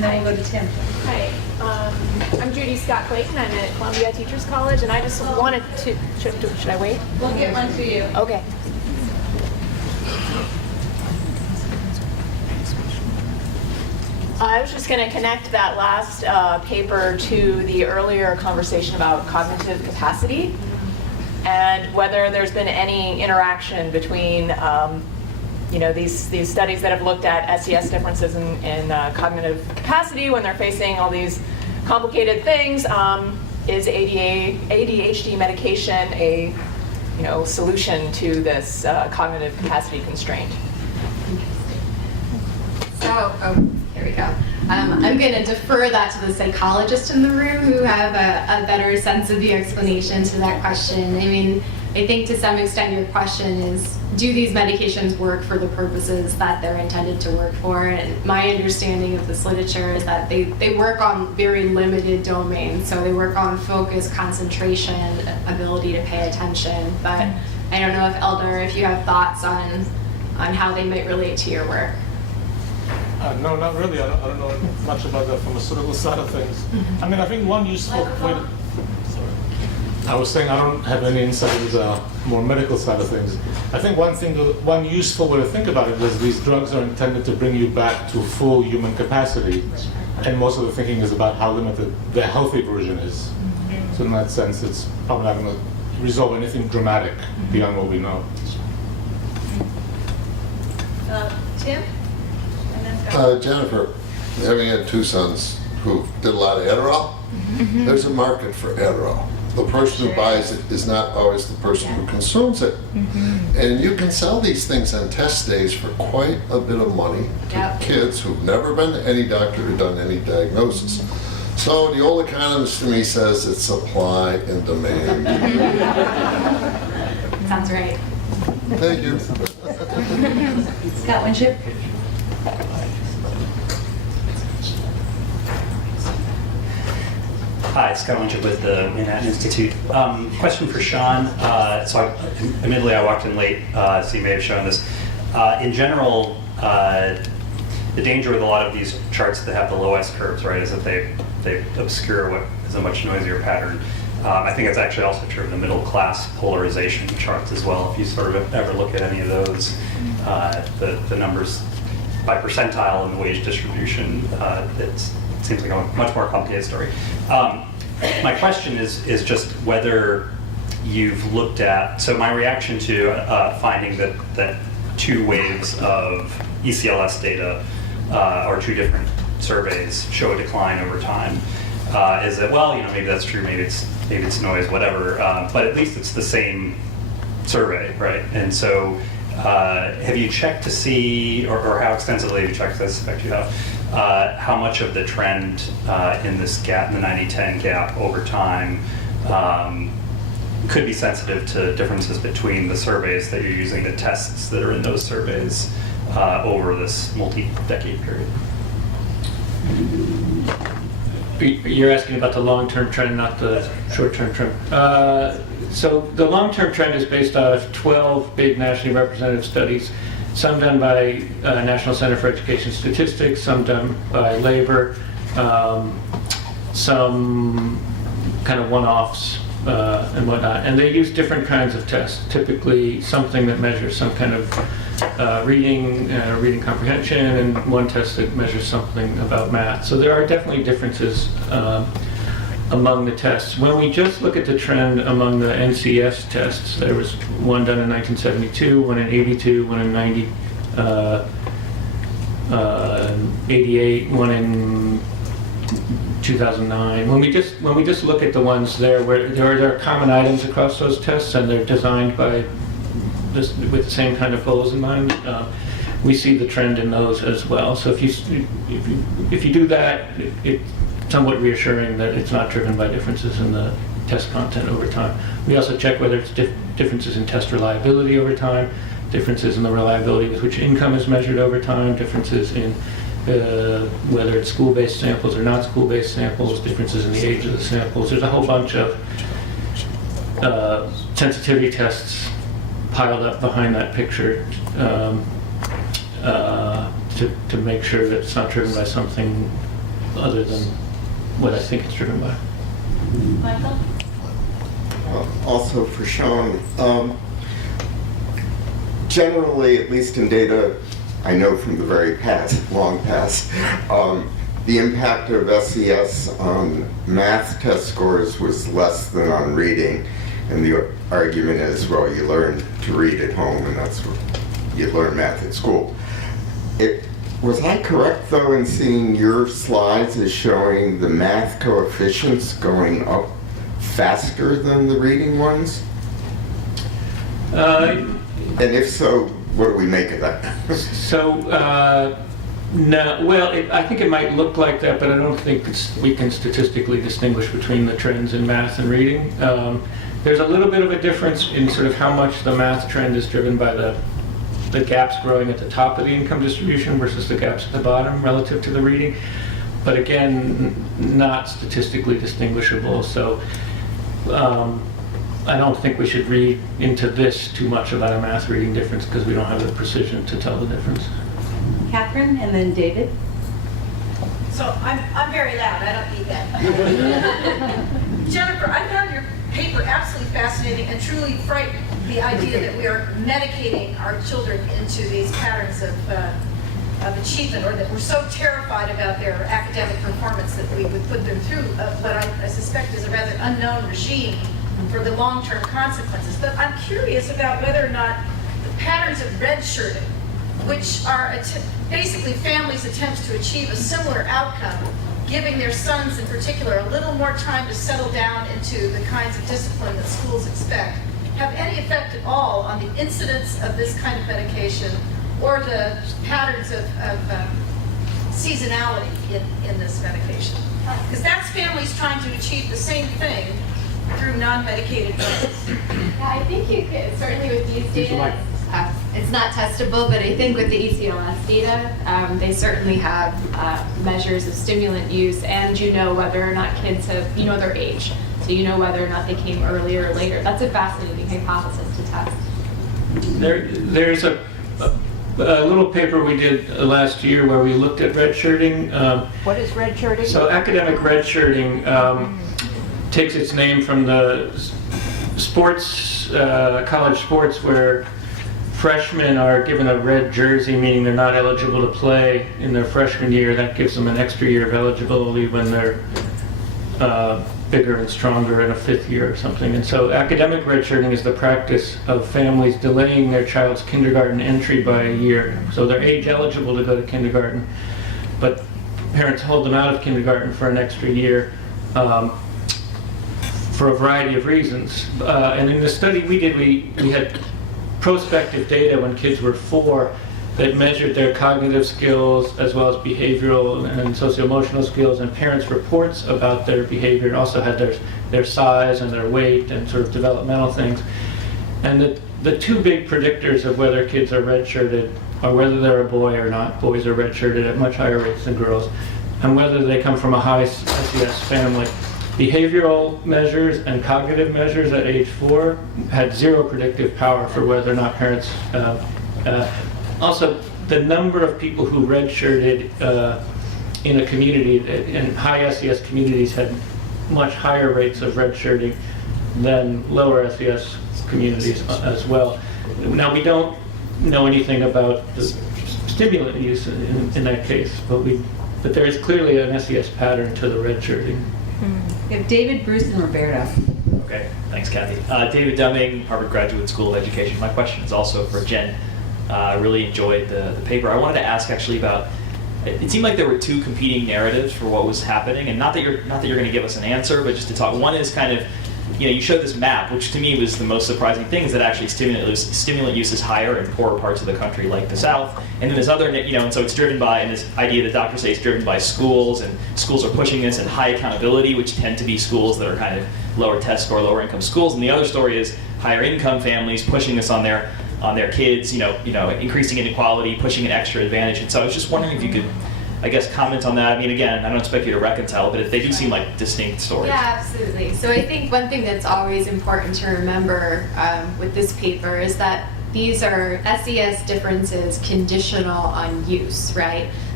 and then we'll go to Tim. Hi, I'm Judy Scott Clayton. I'm at Columbia Teachers College, and I just wanted to, should I wait? We'll get one to you. Okay. I was just going to connect that last paper to the earlier conversation about cognitive capacity and whether there's been any interaction between these studies that have looked at SES differences in cognitive capacity when they're facing all these complicated things. Is ADHD medication a solution to this cognitive capacity constraint? So, here we go. I'm going to defer that to the psychologists in the room who have a better sense of the explanation to that question. I mean, I think to some extent your question is, do these medications work for the purposes that they're intended to work for? And my understanding of this literature is that they work on very limited domains. So they work on focus, concentration, ability to pay attention. But I don't know if Eldar, if you have thoughts on how they might relate to your work. No, not really. I don't know much about the pharmaceutical side of things. I mean, I think one useful way to, I was saying I don't have any insight into the more medical side of things. I think one useful way to think about it is these drugs are intended to bring you back to full human capacity, and most of the thinking is about how limited the healthy version is. So in that sense, it's probably not going to resolve anything dramatic beyond what we know. Tim? And then Scott. Jennifer, having had two sons who did a lot of Adderall, there's a market for Adderall. The person who buys it is not always the person who consumes it. And you can sell these things on test days for quite a bit of money to kids who've never been to any doctor or done any diagnosis. So the old economist to me says it's supply and demand. Sounds right. Thank you. Scott Winship? Hi, Scott Winship with the Manhattan Institute. Question for Sean. Admittedly, I walked in late, so you may have shown this. In general, the danger with a lot of these charts that have the low S curves, right, is that they obscure what is a much noisier pattern. I think it's actually also true of the middle class polarization charts as well. If you sort of ever look at any of those, the numbers by percentile and the wage distribution, it seems like a much more complicated story. My question is just whether you've looked at, so my reaction to finding that two waves of ECLS data or two different surveys show a decline over time is that, well, maybe that's true, maybe it's noise, whatever, but at least it's the same survey, right? And so have you checked to see, or how extensively have you checked, I suspect you have, how much of the trend in this gap, in the 90-10 gap over time, could be sensitive to differences between the surveys that you're using, the tests that are in those surveys over this multi-decade period? You're asking about the long-term trend, not the short-term trend. So the long-term trend is based off 12 big nationally representative studies, some done by National Center for Education Statistics, some done by Labor, some kind of one-offs and whatnot. And they use different kinds of tests, typically something that measures some kind of reading comprehension, and one test that measures something about math. So there are definitely differences among the tests. When we just look at the trend among the NCS tests, there was one done in 1972, one in 82, one in 88, one in 2009. When we just look at the ones there where there are common items across those tests and they're designed by with the same kind of goals in mind, we see the trend in those as well. So if you do that, it's somewhat reassuring that it's not driven by differences in the test content over time. We also check whether it's differences in test reliability over time, differences in the reliability with which income is measured over time, differences in whether it's school-based samples or not school-based samples, differences in the age of the samples. There's a whole bunch of sensitivity tests piled up behind that picture to make sure that it's not driven by something other than what I think it's driven by. Michael? Also for Sean, generally, at least in data I know from the very long past, the impact of SES on math test scores was less than on reading. And the argument is, well, you learn to read at home, and that's what you learn math at school. Was I correct, though, in seeing your slides as showing the math coefficients going up faster than the reading ones? And if so, what do we make of that? No, well, I think it might look like that, but I don't think we can statistically distinguish between the trends in math and reading. There's a little bit of a difference in sort of how much the math trend is driven by the gaps growing at the top of the income distribution versus the gaps at the bottom relative to the reading. But again, not statistically distinguishable. So I don't think we should read into this too much about a math reading difference because we don't have the precision to tell the difference. Catherine, and then David. So I'm very loud, I don't need that. Jennifer, I found your paper absolutely fascinating and truly frightening, the idea that we are medicating our children into these patterns of achievement, or that we're so terrified about their academic performance that we would put them through what I suspect is a rather unknown regime for the long-term consequences. But I'm curious about whether or not the patterns of redshirting, which are basically families' attempts to achieve a similar outcome, giving their sons in particular a little more time to settle down into the kinds of discipline that schools expect, have any effect at all on the incidence of this kind of medication or the patterns of seasonality in this medication? Because that's families trying to achieve the same thing through non-medicated means. Yeah, I think you could, certainly with these data, it's not testable, but I think with the ECLS data, they certainly have measures of stimulant use, and you know whether or not kids have, you know their age. So you know whether or not they came earlier or later. That's a fascinating hypothesis to test. There's a little paper we did last year where we looked at redshirting. What is redshirting? So academic redshirting takes its name from the sports, college sports, where freshmen are given a red jersey, meaning they're not eligible to play in their freshman year. That gives them an extra year of eligibility when they're bigger and stronger in a fifth year or something. And so academic redshirting is the practice of families delaying their child's kindergarten entry by a year. So they're age eligible to go to kindergarten, but parents hold them out of kindergarten for an extra year for a variety of reasons. And in the study we did, we had prospective data when kids were 4 that measured their cognitive skills as well as behavioral and socio-emotional skills, and parents' reports about their behavior, and also had their size and their weight and sort of developmental things. And the two big predictors of whether kids are redshirted are whether they're a boy or not. Boys are redshirted at much higher rates than girls, and whether they come from a high SES family. Behavioral measures and cognitive measures at age 4 had zero predictive power for whether or not parents. Also, the number of people who redshirted in a community, in high SES communities, had much higher rates of redshirting than lower SES communities as well. Now, we don't know anything about the stimulant use in that case, but there is clearly an SES pattern to the redshirting. We have David, Bruce, and Roberto. Okay, thanks, Kathy. David Dumming, Harvard Graduate School of Education. My question is also for Jen. I really enjoyed the paper. I wanted to ask actually about, it seemed like there were two competing narratives for what was happening, and not that you're going to give us an answer, but just to talk. One is kind of, you showed this map, which to me was the most surprising thing, is that actually stimulant use is higher in poorer parts of the country like the South. And then this other, and so it's driven by, and this idea that doctors say is driven by schools, and schools are pushing this, and high accountability, which tend to be schools that are kind of lower test score, lower income schools. And the other story is higher income families pushing this on their kids, increasing inequality, pushing an extra advantage. And so I was just wondering if you could, I guess, comment on that. I mean, again, I don't expect you to reconcile, but if they do seem like distinct stories. Yeah, absolutely. So I think one thing that's always important to remember with this paper is that these are SES differences conditional on use, right?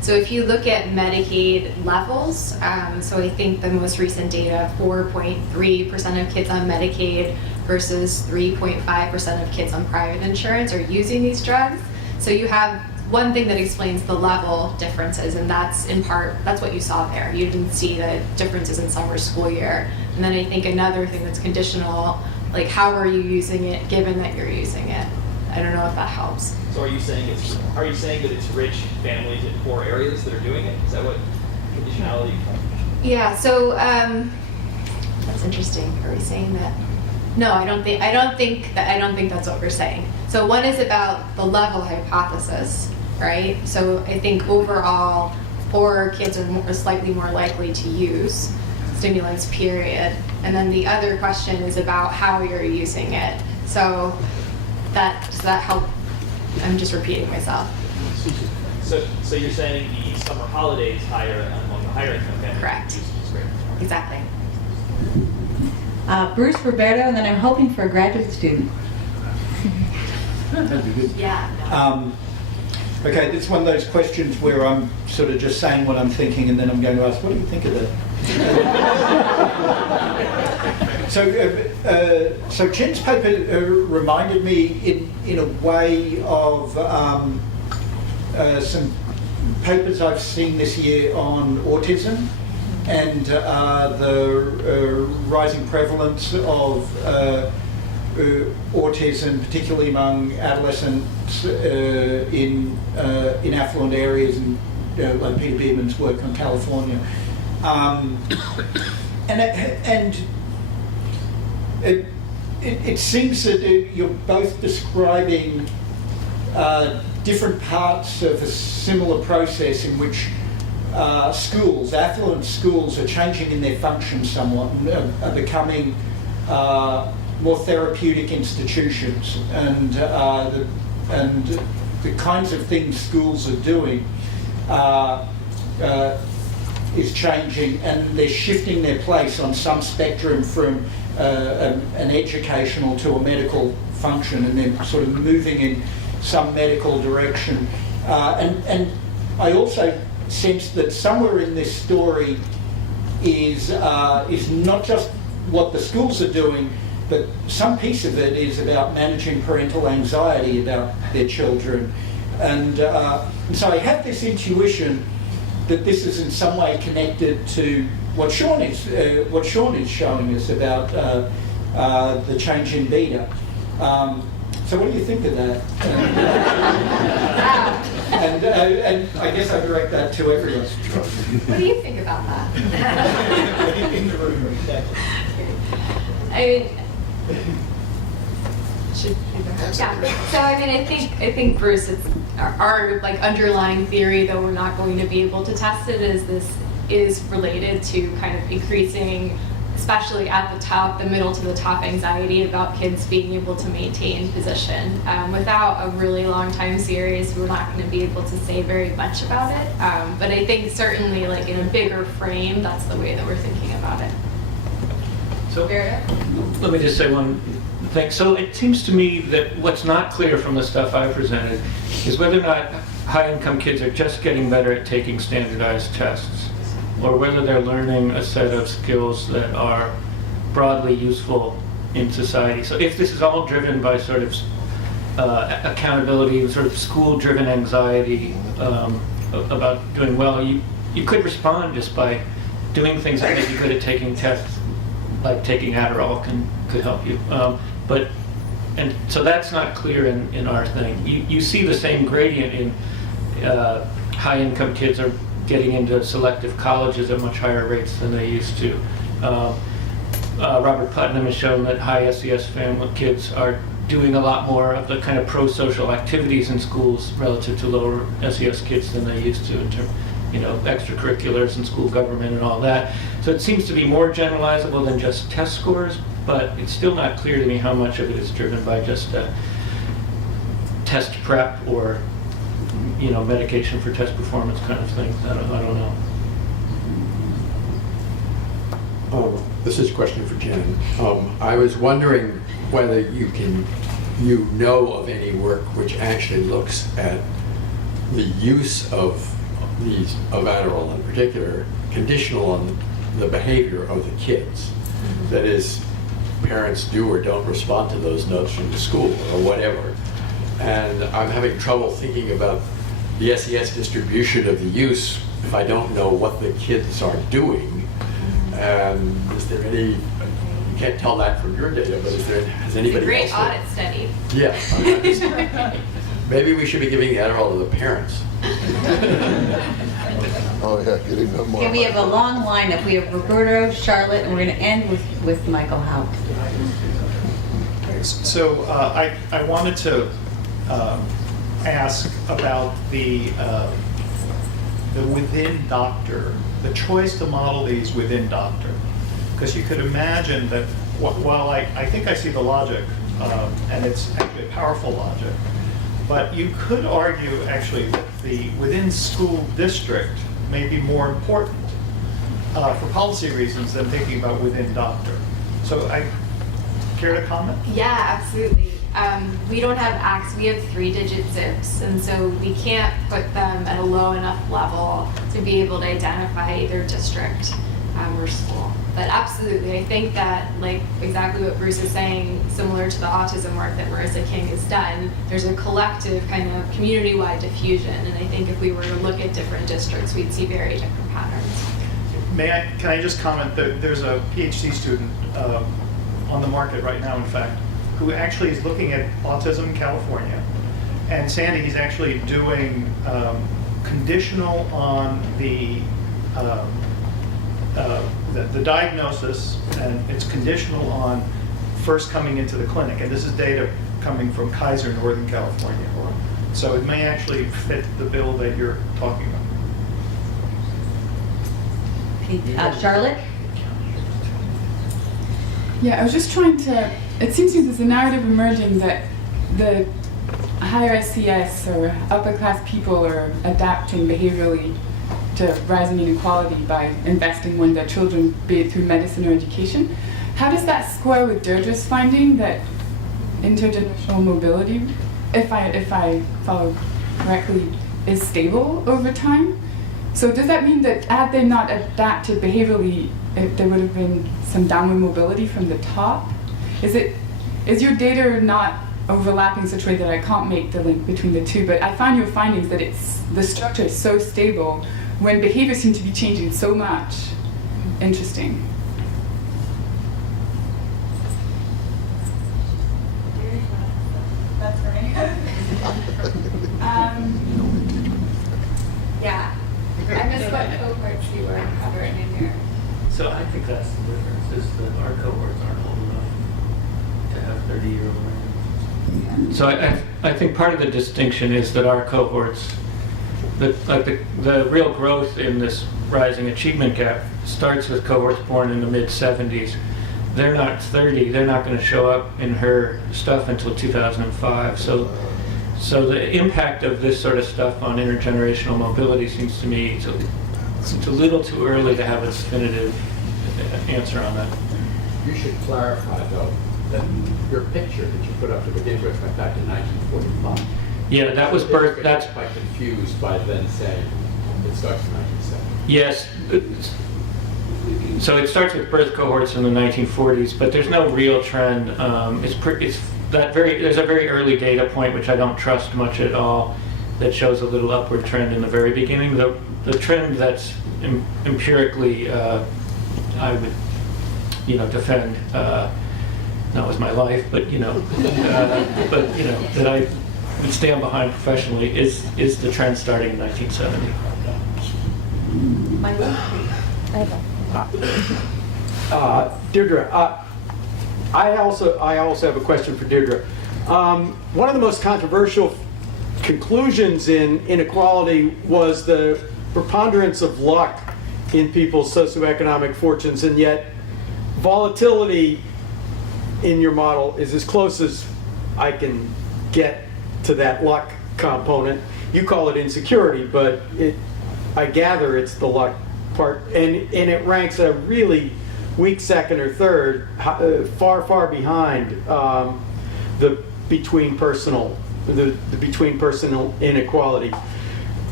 So if you look at Medicaid levels, so I think the most recent data, 4.3% of kids on Medicaid versus 3.5% of kids on private insurance are using these drugs. So you have one thing that explains the level differences, and that's in part, that's what you saw there. You didn't see the differences in summer school year. And then I think another thing that's conditional, like how are you using it given that you're using it? I don't know if that helps. So are you saying that it's rich families in poor areas that are doing it? Is that what conditionality? Yeah, so that's interesting. Are we saying that? No, I don't think that's what we're saying. So one is about the level hypothesis, right? So I think overall, poorer kids are slightly more likely to use stimulants, period. And then the other question is about how you're using it. So does that help? I'm just repeating myself. So you're saying the summer holiday is higher among the higher income families? Correct. Exactly. Bruce Roberto, and then I'm hoping for a graduate student. That'd be good. Yeah. Okay, it's one of those questions where I'm sort of just saying what I'm thinking, and then I'm going to ask, what do you think of that? So Jen's paper reminded me in a way of some papers I've seen this year on autism and the rising prevalence of autism, particularly among adolescents in affluent areas, and like Peter Bierman's work on California. It seems that you're both describing different parts of a similar process in which schools, affluent schools, are changing in their function somewhat and are becoming more therapeutic institutions, and the kinds of things schools are doing is changing, and they're shifting their place on some spectrum from an educational to a medical function, and then sort of moving in some medical direction. And I also sense that somewhere in this story is not just what the schools are doing, but some piece of it is about managing parental anxiety about their children. And so I have this intuition that this is in some way connected to what Sean is showing us about the change in beta. So what do you think of that? And I guess I direct that to everyone. What do you think about that? What do you think the room exactly? I mean, So I mean, I think Bruce, it's our like underlying theory, though we're not going to be able to test it, is this is related to kind of increasing, especially at the top, the middle to the top, anxiety about kids being able to maintain position. Without a really long time series, we're not going to be able to say very much about it. But I think certainly, like in a bigger frame, that's the way that we're thinking about it. So let me just say one thing. So it seems to me that what's not clear from the stuff I presented is whether or not high-income kids are just getting better at taking standardized tests, or whether they're learning a set of skills that are broadly useful in society. So if this is all driven by sort of accountability, sort of school-driven anxiety about doing well, you could respond just by doing things that make you good at taking tests, like taking Adderall could help you. And so that's not clear in our thing. You see the same gradient in high-income kids are getting into selective colleges at much higher rates than they used to. Robert Putnam has shown that high SES family kids are doing a lot more of the kind of pro-social activities in schools relative to lower SES kids than they used to in terms, extracurriculars and school government and all that. So it seems to be more generalizable than just test scores, but it's still not clear to me how much of it is driven by just test prep or medication for test performance kind of thing. I don't know. This is a question for Jen. I was wondering whether you know of any work which actually looks at the use of these of Adderall in particular, conditional on the behavior of the kids. That is, parents do or don't respond to those notes from the school or whatever. And I'm having trouble thinking about the SES distribution of the use if I don't know what the kids are doing. And is there any, you can't tell that from your data, but is there, has anybody Great else? audit study. Yeah. Maybe we should be giving the Adderall to the parents. Oh, yeah, getting them more. Okay, we have a long lineup. We have Roberto, Charlotte, and we're going to end with Michael Hout. So I wanted to ask about the within doctor, the choice to model these within doctor. Because you could imagine that while I think I see the logic, and it's actually a powerful logic, but you could argue actually that the within school district may be more important for policy reasons than thinking about within doctor. So I care to comment? Yeah, absolutely. We don't have acts, we have 3-digit zips, and so we can't put them at a low enough level to be able to identify either district or school. But absolutely, I think that, like exactly what Bruce is saying, similar to the autism work that Marissa King has done, there's a collective kind of community-wide diffusion, and I think if we were to look at different districts, we'd see very different patterns. Can I just comment that there's a PhD student on the market right now, in fact, who actually is looking at autism in California. And Sandy, he's actually doing conditional on the diagnosis, and it's conditional on first coming into the clinic. And this is data coming from Kaiser, Northern California. So it may actually fit the bill that you're talking about. Charlotte? Yeah, I was just trying to, it seems to me there's a narrative emerging that the higher SES or upper class people are adapting behaviorally to rising inequality by investing in their children, be it through medicine or education. How does that square with Deirdre's finding that intergenerational mobility, if I follow correctly, is stable over time? So does that mean that had they not adapted behaviorally, there would have been some downward mobility from the top? Is your data not overlapping in such a way that I can't make the link between the two? But I find your findings that the structure is so stable when behavior seems to be changing so much. Interesting. That's right. Yeah. I missed what cohorts you were covering in here. So I think that's the difference, is that our cohorts aren't old enough to have 30-year-old ranges. So I think part of the distinction is that our cohorts, the real growth in this rising achievement gap starts with cohorts born in the mid-70s. They're not 30, they're not going to show up in her stuff until 2005. So the impact of this sort of stuff on intergenerational mobility seems to me it's a little too early to have a definitive answer on that. You should clarify, though, that your picture that you put up to begin with went back to 1945. Yeah, that was birth. That's quite confused by then saying it starts in 1970. Yes. So it starts with birth cohorts in the 1940s, but there's no real trend. There's a very early data point which I don't trust much at all that shows a little upward trend in the very beginning. The trend that's empirically I would defend. Not with my life, but that I would stand behind professionally is the trend starting in 1970. Deirdre, I also have a question for Deirdre. One of the most controversial conclusions in inequality was the preponderance of luck in people's socioeconomic fortunes, and yet volatility in your model is as close as I can get to that luck component. You call it insecurity, but I gather it's the luck part, and it ranks a really weak second or third, far behind the between personal inequality.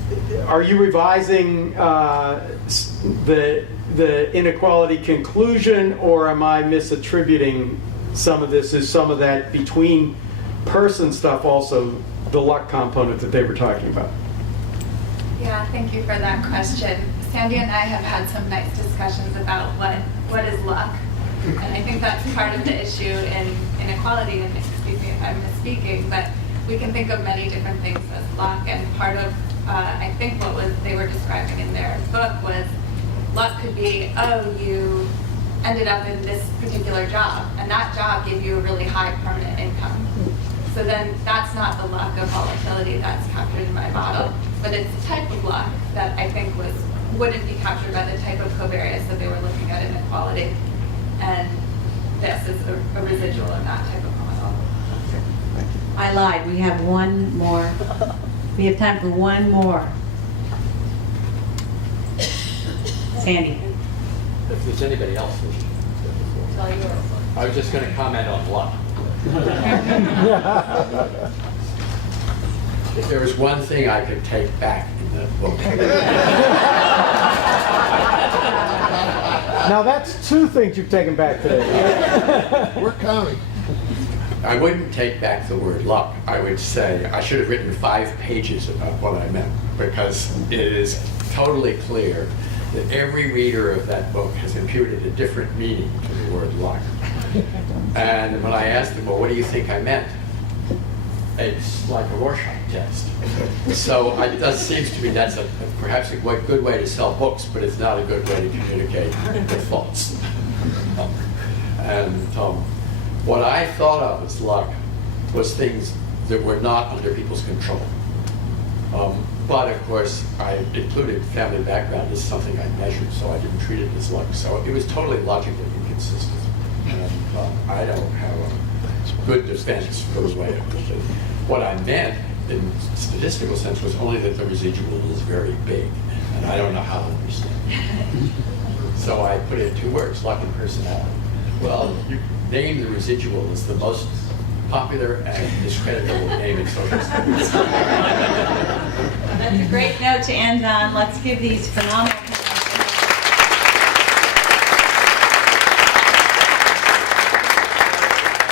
are you revising the inequality conclusion, or am I misattributing some of this? Is some of that between person stuff also the luck component that they were talking about? Yeah, thank you for that question. Sandy and I have had some nice discussions about what is luck. And I think that's part of the issue in inequality, and excuse me if I'm misspeaking, but we can think of many different things as luck, and part of, I think what they were describing in their book was luck could be, oh, you ended up in this particular job, and that job gave you a really high permanent income. So then that's not the luck of volatility that's captured in my model, but it's a type of luck that I think wouldn't be captured by the type of covariates that they were looking at in inequality. And this is a residual in that type of model. I lied. We have one more. We have time for one more. Sandy. If there's anybody else, I was just going to comment on luck. If there was one thing I could take back in that book. Now that's two things you've taken back today. We're counting. I wouldn't take back the word luck. I would say I should have written 5 pages about what I meant, because it is totally clear that every reader of that book has imputed a different meaning to the word luck. And when I asked them, well, what do you think I meant? It's like a Rorschach test. So it does seems to me that's perhaps a good way to sell books, but it's not a good way to communicate with thoughts. And what I thought of as luck was things that were not under people's control. But of course, I included family background as something I measured, so I didn't treat it as luck. So it was totally logically inconsistent. And I don't have a good defense for the way I pushed it. What I meant in statistical sense was only that the residual is very big, and I don't know how to understand it. So I put it in 2 words, luck and personality. Well, you name the residual as the most popular and discreditable name in social studies. That's a great note to end on. Let's give these phenomenal